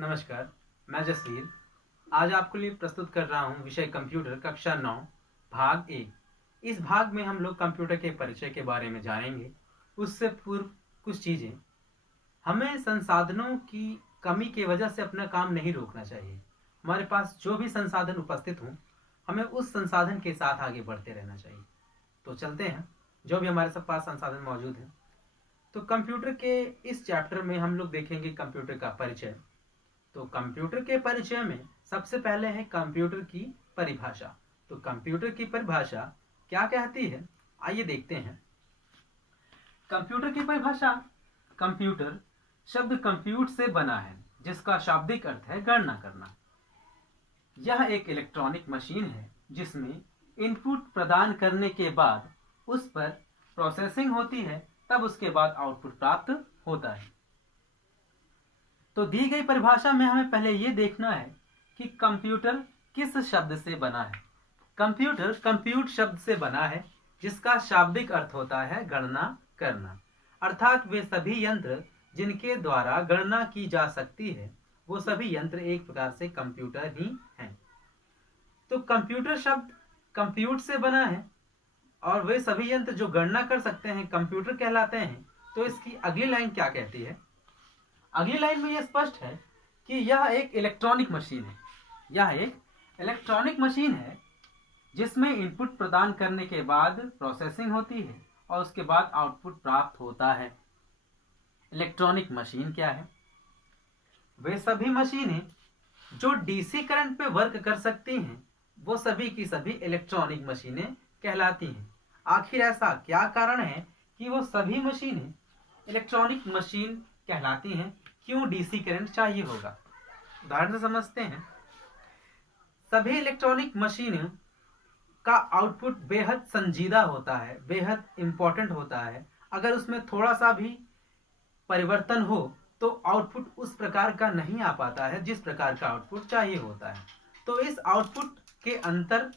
नमस्कार, मैं जसवीर। आज आपके लिए प्रस्तुत कर रहा हूँ विषय कंप्यूटर कक्षा 9 भाग 1। इस भाग में हम लोग कंप्यूटर के परिचय के बारे में जानेंगे। उससे पूर्व कुछ चीज़ें, हमें संसाधनों की कमी की वजह से अपना काम नहीं रोकना चाहिए। हमारे पास जो भी संसाधन उपस्थित हों, हमें उस संसाधन के साथ आगे बढ़ते रहना चाहिए। तो चलते हैं, जो भी हमारे सब पास संसाधन मौजूद हैं। तो कंप्यूटर के इस चैप्टर में हम लोग देखेंगे कंप्यूटर का परिचय। तो कंप्यूटर के परिचय में सबसे पहले है कंप्यूटर की परिभाषा। तो कंप्यूटर की परिभाषा क्या कहती है, आइए देखते हैं। कंप्यूटर की परिभाषा, कंप्यूटर शब्द कंप्यूट से बना है, जिसका शाब्दिक अर्थ है गणना करना। यह एक इलेक्ट्रॉनिक मशीन है जिसमें इनपुट प्रदान करने के बाद उस पर प्रोसेसिंग होती है, तब उसके बाद आउटपुट प्राप्त होता है। तो दी गई परिभाषा में हमें पहले यह देखना है कि कंप्यूटर किस शब्द से बना है। कंप्यूटर कंप्यूट शब्द से बना है, जिसका शाब्दिक अर्थ होता है गणना करना। अर्थात वे सभी यंत्र जिनके द्वारा गणना की जा सकती है, वो सभी यंत्र एक प्रकार से कंप्यूटर ही हैं। तो कंप्यूटर शब्द कंप्यूट से बना है और वे सभी यंत्र जो गणना कर सकते हैं कंप्यूटर कहलाते हैं। तो इसकी अगली लाइन क्या कहती है? अगली लाइन में यह स्पष्ट है कि यह एक इलेक्ट्रॉनिक मशीन है। यह एक इलेक्ट्रॉनिक मशीन है जिसमें इनपुट प्रदान करने के बाद प्रोसेसिंग होती है और उसके बाद आउटपुट प्राप्त होता है। इलेक्ट्रॉनिक मशीन क्या है? वे सभी मशीनें जो डीसी करंट पे वर्क कर सकती हैं, वो सभी की सभी इलेक्ट्रॉनिक मशीनें कहलाती हैं। आखिर ऐसा क्या कारण है कि वो सभी मशीनें इलेक्ट्रॉनिक मशीन कहलाती हैं? क्यों डीसी करंट चाहिए होगा? उदाहरण से समझते हैं। सभी इलेक्ट्रॉनिक मशीनों का आउटपुट बेहद संजीदा होता है, बेहद इंपॉर्टेंट होता है। अगर उसमें थोड़ा सा भी परिवर्तन हो तो आउटपुट उस प्रकार का नहीं आ पाता है जिस प्रकार का आउटपुट चाहिए होता है। तो इस आउटपुट के अंतर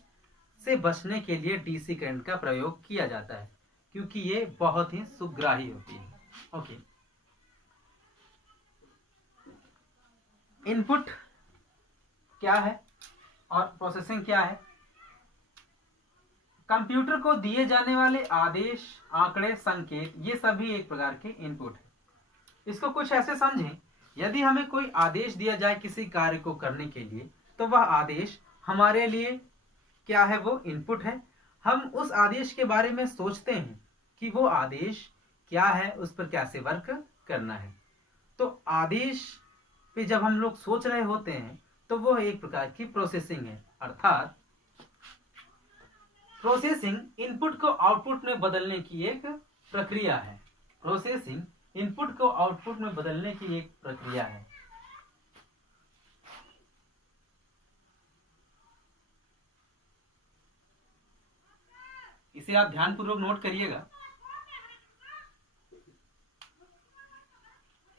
से बचने के लिए डीसी करंट का प्रयोग किया जाता है, क्योंकि ये बहुत ही सुग्राही होती है। ओके, इनपुट क्या है और प्रोसेसिंग क्या है? कंप्यूटर को दिए जाने वाले आदेश, आंकड़े, संकेत, ये सभी एक प्रकार के इनपुट है। इसको कुछ ऐसे समझें, यदि हमें कोई आदेश दिया जाए किसी कार्य को करने के लिए, तो वह आदेश हमारे लिए क्या है? वो इनपुट है। हम उस आदेश के बारे में सोचते हैं कि वो आदेश क्या है, उस पर कैसे वर्क करना है। तो आदेश पे जब हम लोग सोच रहे होते हैं तो वो एक प्रकार की प्रोसेसिंग है। अर्थात प्रोसेसिंग इनपुट को आउटपुट में बदलने की एक प्रक्रिया है। प्रोसेसिंग इनपुट को आउटपुट में बदलने की एक प्रक्रिया है। इसे आप ध्यानपूर्वक नोट करिएगा।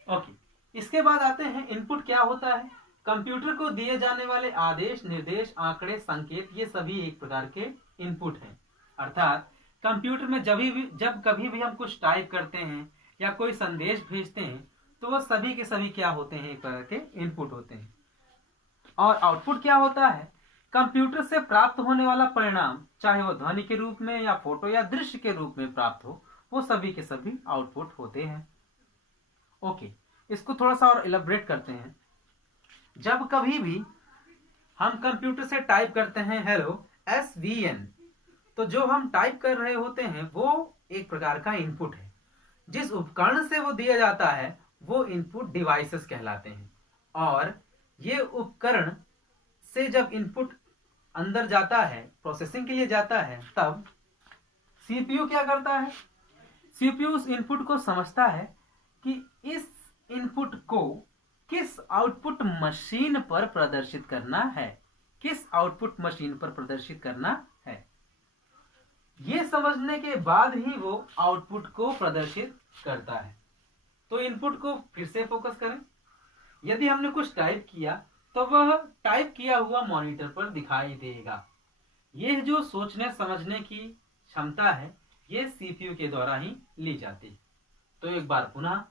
ओके, इसके बाद आते हैं इनपुट क्या होता है। कंप्यूटर को दिए जाने वाले आदेश, निर्देश, आंकड़े, संकेत, ये सभी एक प्रकार के इनपुट हैं। अर्थात कंप्यूटर में जब कभी भी हम कुछ टाइप करते हैं या कोई संदेश भेजते हैं, तो वह सभी के सभी क्या होते हैं? एक प्रकार के इनपुट होते हैं। और आउटपुट क्या होता है? कंप्यूटर से प्राप्त होने वाला परिणाम, चाहे वो ध्वनि के रूप में या फोटो या दृश्य के रूप में प्राप्त हो, वो सभी के सभी आउटपुट होते हैं। ओके, इसको थोड़ा सा और इलैबोरेट करते हैं। जब कभी भी हम कंप्यूटर से टाइप करते हैं हेलो SVN, तो जो हम टाइप कर रहे होते हैं वो एक प्रकार का इनपुट है। जिस उपकरण से वो दिया जाता है वो इनपुट डिवाइसेस कहलाते हैं। और ये उपकरण से जब इनपुट अंदर जाता है, प्रोसेसिंग के लिए जाता है, तब सीपीयू क्या करता है? सीपीयू उस इनपुट को समझता है कि इस इनपुट को किस आउटपुट मशीन पर प्रदर्शित करना है, किस आउटपुट मशीन पर प्रदर्शित करना है। ये समझने के बाद ही वो आउटपुट को प्रदर्शित करता है। तो इनपुट को फिर से फोकस करें। यदि हमने कुछ टाइप किया तो वह टाइप किया हुआ मॉनिटर पर दिखाई देगा। यह जो सोचने समझने की क्षमता है, ये सीपीयू के द्वारा ही ली जाती है। तो एक बार पुनः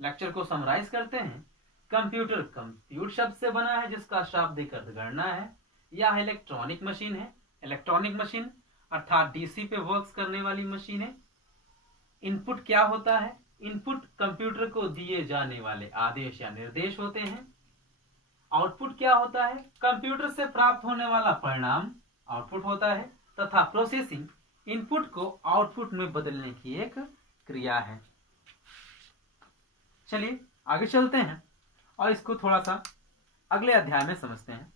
लेक्चर को समराइज करते हैं। कंप्यूटर कंप्यूट शब्द से बना है जिसका शाब्दिक अर्थ गणना है। यह इलेक्ट्रॉनिक मशीन है। इलेक्ट्रॉनिक मशीन अर्थात डीसी पे वर्क्स करने वाली मशीन है। इनपुट क्या होता है? इनपुट कंप्यूटर को दिए जाने वाले आदेश या निर्देश होते हैं। आउटपुट क्या होता है? कंप्यूटर से प्राप्त होने वाला परिणाम आउटपुट होता है तथा प्रोसेसिंग इनपुट को आउटपुट में बदलने की एक क्रिया है। चलिए आगे चलते हैं और इसको थोड़ा सा अगले अध्याय में समझते हैं।